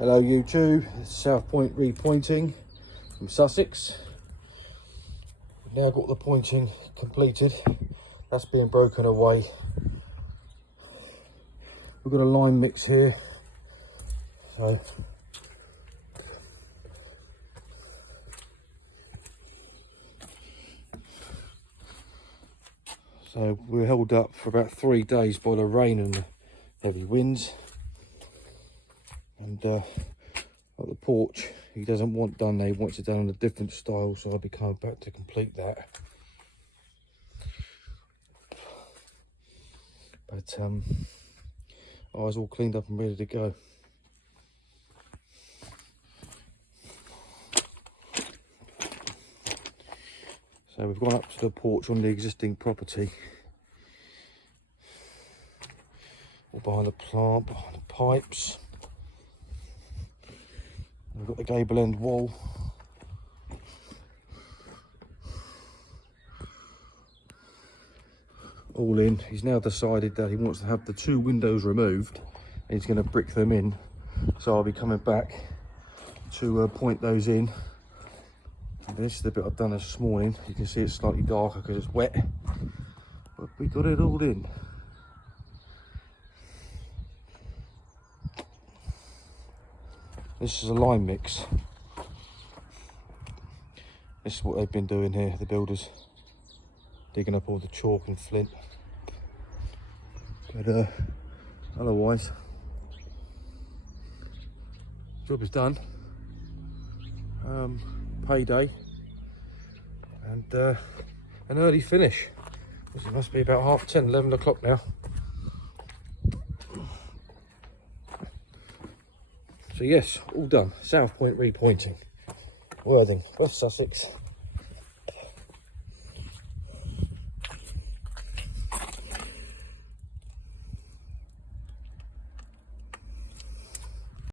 Hello YouTube, it's South Point Repointing from Sussex. We've now got the pointing completed. That's being broken away. We've got a line mix here. So we're held up for about 3 days by the rain and the heavy winds. And at the porch, he doesn't want done there, he wants it done in a different style, so I'll be coming back to complete that. But I was all cleaned up and ready to go. So we've gone up to the porch on the existing property. All behind the plant, behind the pipes. We've got the gable end wall. All in. He's now decided that he wants to have the 2 windows removed and he's going to brick them in. So I'll be coming back to point those in. And this is the bit I've done this morning. You can see it's slightly darker because it's wet, but we got it all in. This is a lime mix. This is what they've been doing here, the builders. Digging up all the chalk and flint. But otherwise, job is done. Payday. And an early finish. It must be about 10:30, 11 o'clock now. So yes, all done. South Point Repointing. Worthing, West Sussex.